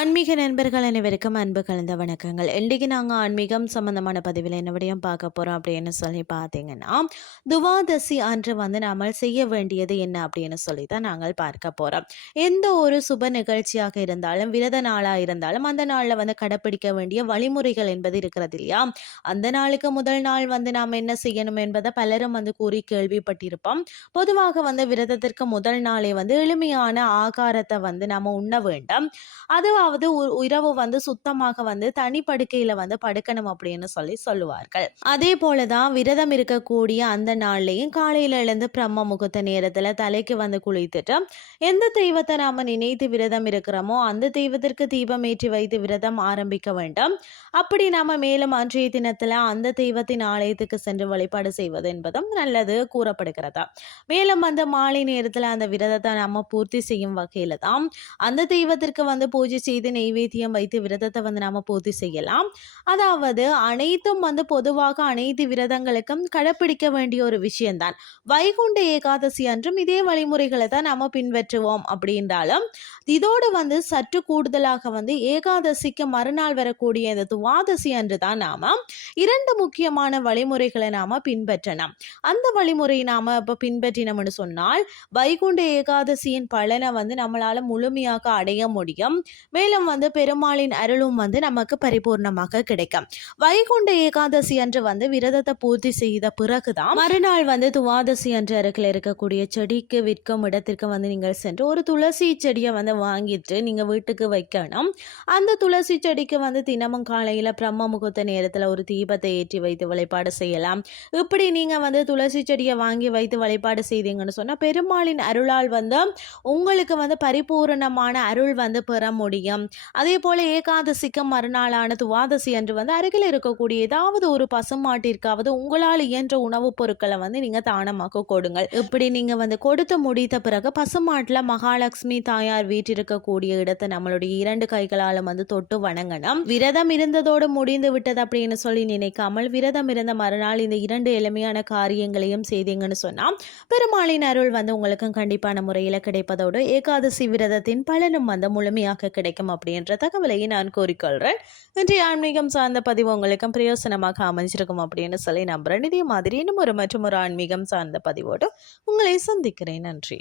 ஆன்மீக நண்பர்கள் அனைவருக்கும் அன்பு கலந்த வணக்கங்கள். இன்றைக்கு நாங்கள் ஆன்மீகம் சம்பந்தமான பதிவில் என்ன விடையும் பார்க்க போகிறோம் அப்படின்னு சொல்லி பார்த்தீங்கன்னா துவாதசி அன்று வந்து நாம செய்ய வேண்டியது என்ன அப்படின்னு சொல்லி தான் நாங்கள் பார்க்க போகிறோம் எந்த ஒரு சுப நிகழ்ச்சியாக இருந்தாலும் விரத நாளாக இருந்தாலும் அந்த நாளில் வந்து கடைப்பிடிக்க வேண்டிய வழிமுறைகள் என்பது இருக்கிறது இல்லையா? அந்த நாளுக்கு முதல் நாள் வந்து நாம் என்ன செய்யணும் என்பதை பலரும் வந்து கூறி கேள்விப்பட்டிருப்போம். பொதுவாக வந்து விரதத்திற்கு முதல் நாளே வந்து எளிமையான ஆகாரத்தை வந்து நாம் உண்ண வேண்டும். அது உ- இரவு வந்து சுத்தமாக வந்து தனி படுக்கையில வந்து படுக்கணும் அப்படின்னு சொல்லி சொல்லுவார்கள். அதே போலதான் விரதம் இருக்கக்கூடிய அந்த நாள்லயும் காலையில எழுந்து பிரம்ம முகூர்த்த நேரத்துல தலைக்கு வந்து குளித்துட்டு எந்த தெய்வத்தை நாம நினைத்து விரதம் இருக்கிறோமோ அந்த தெய்வத்திற்கு தீபம் ஏற்றி வைத்து விரதம் ஆரம்பிக்க வேண்டும். அப்படி நாம மேலும் அன்றைய தினத்துல அந்த தெய்வத்தின் ஆலயத்துக்கு சென்று வழிபாடு செய்வது என்பதும் நல்லது கூறப்படுகிறதா. மேலும் அந்த மாலை நேரத்துல அந்த விரதத்தை நாம பூர்த்தி செய்யும் வகையில தான் அந்த தெய்வத்திற்கு வந்து பூஜை செய்து நெய்வேத்தியம் வைத்து விரதத்தை வந்து நாம பூர்த்தி செய்யலாம். அதாவது அனைத்தும் வந்து பொதுவாக அனைத்து விரதங்களுக்கும் கடைப்பிடிக்க வேண்டிய ஒரு விஷயம்தான். வைகுண்ட ஏகாதசி அன்றும் இதே வழிமுறைகளை தான் நாம பின்பற்றுவோம் அப்படின்றாலும் இதோடு வந்து சற்று கூடுதலாக வந்து ஏகாதசிக்கு மறுநாள் வரக்கூடிய இந்த துவாதசி அன்று தான் நாம இரண்டு முக்கியமான வழிமுறைகளை நாம பின்பற்றணும். அந்த வழிமுறை நாம இப்போ பின்பற்றினோம்னு சொன்னால் வைகுண்ட ஏகாதசியின் பலனை வந்து நம்மளால முழுமையாக அடைய முடியும். மேலும் வந்து பெருமாளின் அருளும் வந்து நமக்கு பரிபூர்ணமாக கிடைக்கும். வைகுண்ட ஏகாதசி அன்று வந்து விரதத்தை பூர்த்தி செய்த பிறகுதான் மறுநாள் வந்து துவாதசி அன்று அருகில் இருக்கக்கூடிய செடிக்கு விற்கும் இடத்திற்கு வந்து நீங்கள் சென்று ஒரு துளசி செடியை வந்து வாங்கிட்டு நீங்கள் வீட்டுக்கு வைக்கணும். அந்த துளசி செடிக்கு வந்து தினமும் காலையில் பிரம்ம முகூர்த்த நேரத்தில் ஒரு தீபத்தை ஏற்றி வைத்து வழிபாடு செய்யலாம். இப்படி நீங்கள் வந்து துளசி செடியை வாங்கி வைத்து வழிபாடு செய்தீங்கன்னு சொன்னால் பெருமாளின் அருளால் வந்து உங்களுக்கு வந்து பரிபூரணமான அருள் வந்து பெற முடியும். அதே போல ஏகாதசிக்கு மறுநாளான துவாதசி அன்று வந்து அருகில் இருக்கக்கூடிய ஏதாவது ஒரு பசுமாட்டிற்காவது உங்களால் இயன்ற உணவுப் பொருட்களை வந்து நீங்க தானமாக கொடுங்கள். இப்படி நீங்க வந்து கொடுத்து முடித்த பிறகு பசுமாட்டில் மகாலட்சுமி தாயார் வீட்டிருக்கக்கூடிய இடத்தை நம்மளுடைய இரண்டு கைகளாலும் வந்து தொட்டு வணங்கணும். விரதம் இருந்ததோடு முடிந்து விட்டது அப்படின்னு சொல்லி நினைக்காமல் விரதம் இருந்த மறுநாள் இந்த இரண்டு எளிமையான காரியங்களையும் செய்தீங்கன்னு சொன்னால் பெருமாளின் அருள் வந்து உங்களுக்கும் கண்டிப்பான முறையில் கிடைப்பதோடு ஏகாதசி விரதத்தின் பலனும் வந்து முழுமையாக கிடைக்கும். அப்படின்ற தகவலை நான் கூறிக்கொள்கிறேன் இன்றைய ஆன்மீகம் சார்ந்த பதிவு உங்களுக்கும் பிரயோசனமாக அமைஞ்சிருக்கும் அப்படின்னு சொல்லி நம்புறேன். இதே மாதிரி இன்னும் ஒரு மற்றும் ஒரு ஆன்மீகம் சார்ந்த பதிவோடு உங்களை சந்திக்கிறேன். நன்றி.